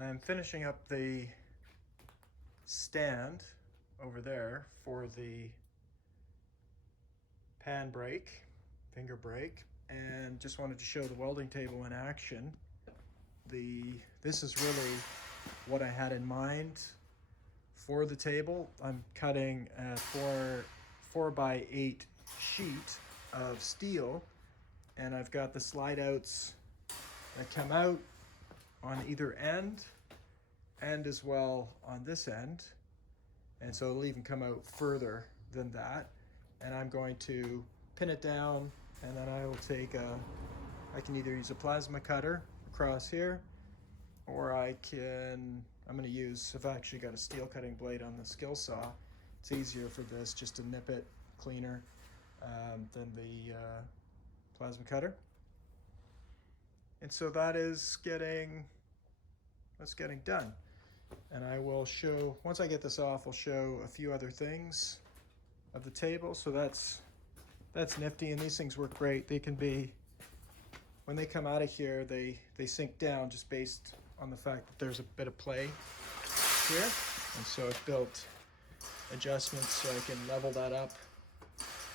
I'm finishing up the stand over there for the pan brake, finger brake, and just wanted to show the welding table in action. This is really what I had in mind for the table. I'm cutting a 4x8 sheet of steel, and I've got the slide outs that come out on either end and as well on this end, and so it'll even come out further than that. And I'm going to pin it down, and then I will take I can either use a plasma cutter across here, or I'm going to use, I've actually got a steel cutting blade on the skill saw. It's easier for this just to nip it cleaner than the plasma cutter. And so that's getting done. And I will show, once I get this off, I'll show a few other things of the table. So that's nifty, and these things work great. They can be, when they come out of here, they sink down just based on the fact that there's a bit of play here. And so I've built adjustments so I can level that up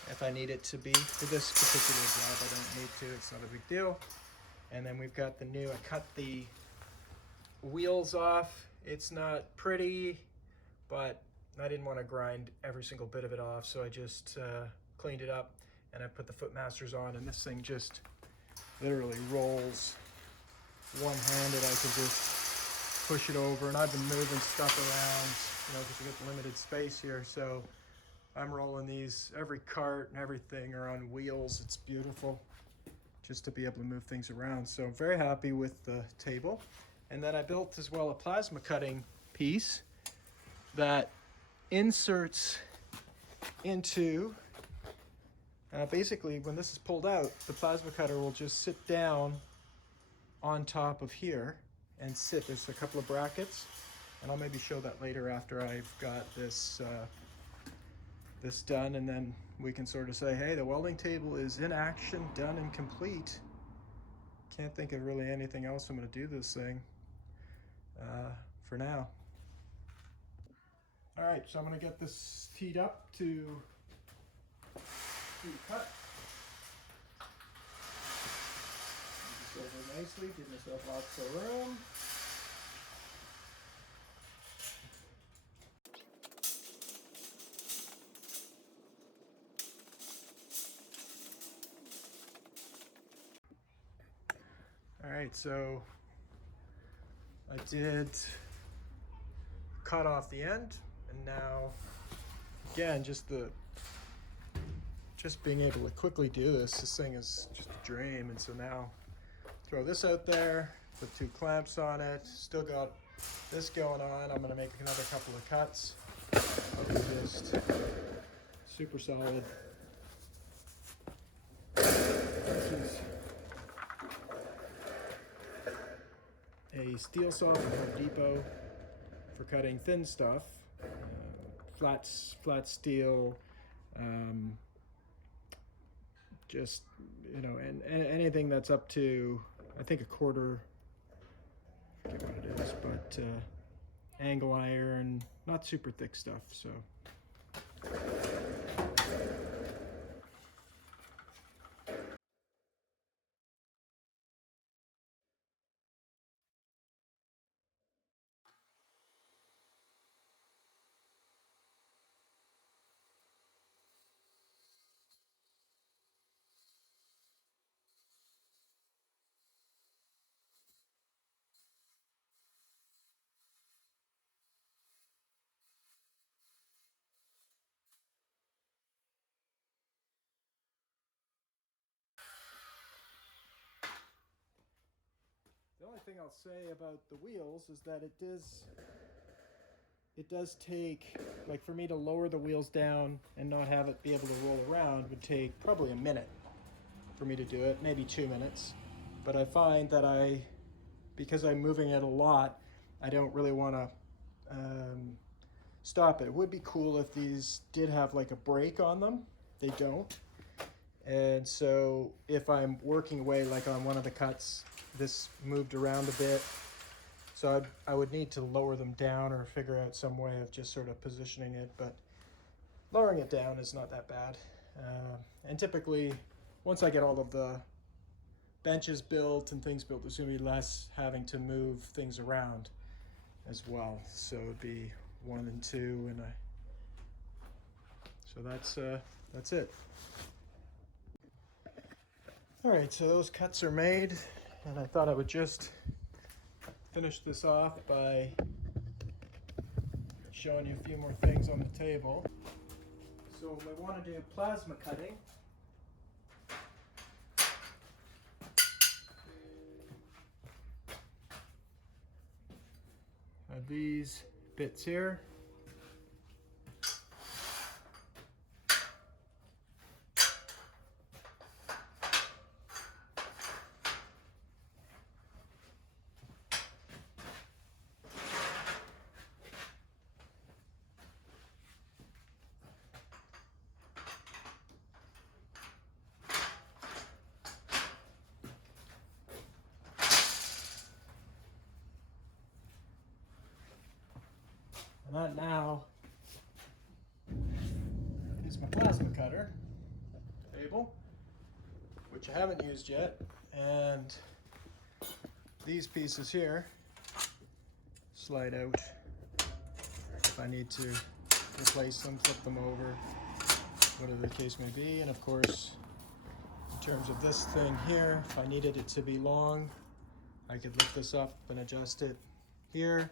if I need it to be. For this particular job, I don't need to, it's not a big deal. And then we've got the new, I cut the wheels off. It's not pretty, but I didn't want to grind every single bit of it off, so I just cleaned it up, and I put the footmasters on, and this thing just literally rolls one-handed. I can just push it over, and I've been moving stuff around, because we got limited space here, so I'm rolling these. Every cart and everything are on wheels. It's beautiful just to be able to move things around. So I'm very happy with the table. And then I built as well a plasma cutting piece that inserts into, basically when this is pulled out, the plasma cutter will just sit down on top of here and sit. There's a couple of brackets, and I'll maybe show that later after I've got this done, and then we can sort of say, hey, the welding table is in action, done and complete. Can't think of really anything else I'm going to do this thing for now. All right, so I'm going to get this teed up to cut. Move this over nicely, give myself lots of room. All right, so I did cut off the end, and now again, just being able to quickly do this thing is just a dream. And so now throw this out there, put 2 clamps on it, still got this going on. I'm gonna make another couple of cuts. Just super solid. This is a steel saw from Home Depot for cutting thin stuff, flat steel, just and anything that's up to, I think, a quarter, I forget what it is, but angle iron, not super thick stuff. So the only thing I'll say about the wheels is that it does take, like, for me to lower the wheels down and not have it be able to roll around would take probably a minute for me to do it, maybe 2 minutes. But I find that because I'm moving it a lot, I don't really want to stop it. It would be cool if these did have like a brake on them. They don't. And so if I'm working away, like on one of the cuts, this moved around a bit. So I would need to lower them down or figure out some way of just sort of positioning it, but lowering it down is not that bad. And typically, once I get all of the benches built and things built, there's going to be less having to move things around as well. So it'd be 1 and 2, and so that's it. All right, so those cuts are made, and I thought I would just finish this off by showing you a few more things on the table. So we want to do plasma cutting. These bits here. And that now is my plasma cutter table, which I haven't used yet. And these pieces here slide out if I need to replace them, flip them over, whatever the case may be. And of course, in terms of this thing here, if I needed it to be long, I could lift this up and adjust it here.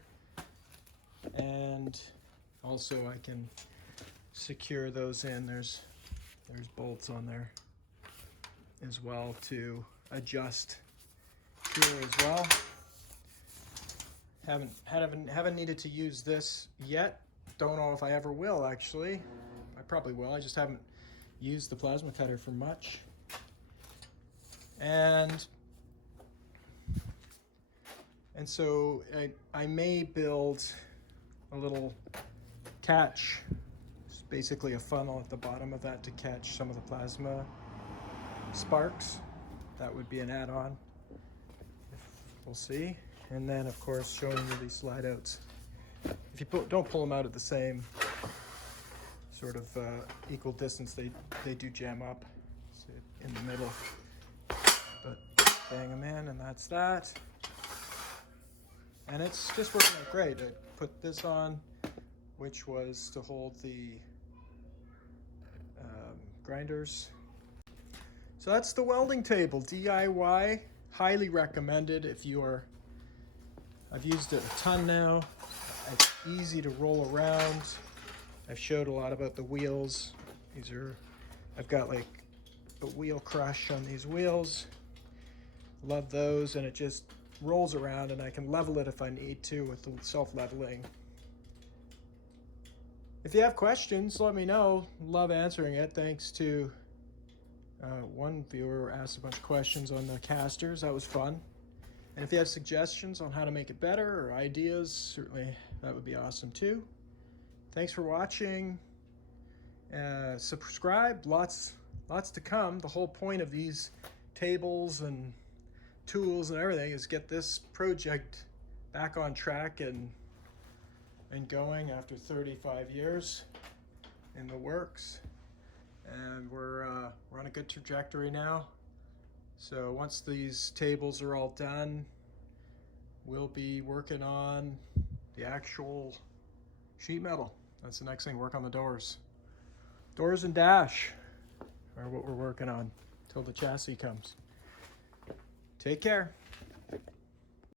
And also I can secure those in. There's bolts on there as well to adjust here as well. Haven't needed to use this yet. Don't know if I ever will, actually. I probably will. I just haven't used the plasma cutter for much. And so I may build a little catch, it's basically a funnel at the bottom of that to catch some of the plasma sparks. That would be an add-on. We'll see. And then, of course, showing you these slide outs. If you don't pull them out at the same sort of equal distance, they do jam up. See it in the middle. But bang them in, and that's that. And it's just working out great. I put this on, which was to hold the grinders. So that's the welding table, DIY, highly recommended if you're, I've used it a ton now. It's easy to roll around. I've showed a lot about the wheels. I've got like a wheel crush on these wheels. Love those, and it just rolls around, and I can level it if I need to with the self-leveling. If you have questions, let me know. Love answering it. Thanks to one viewer asked a bunch of questions on the castors. That was fun. And if you have suggestions on how to make it better or ideas, certainly that would be awesome too. Thanks for watching. Subscribe. Lots to come. The whole point of these tables and tools and everything is get this project back on track and going after 35 years in the works. And we're on a good trajectory now. So once these tables are all done, we'll be working on the actual sheet metal. That's the next thing, work on the doors. Doors and dash are what we're working on till the chassis comes. Take care.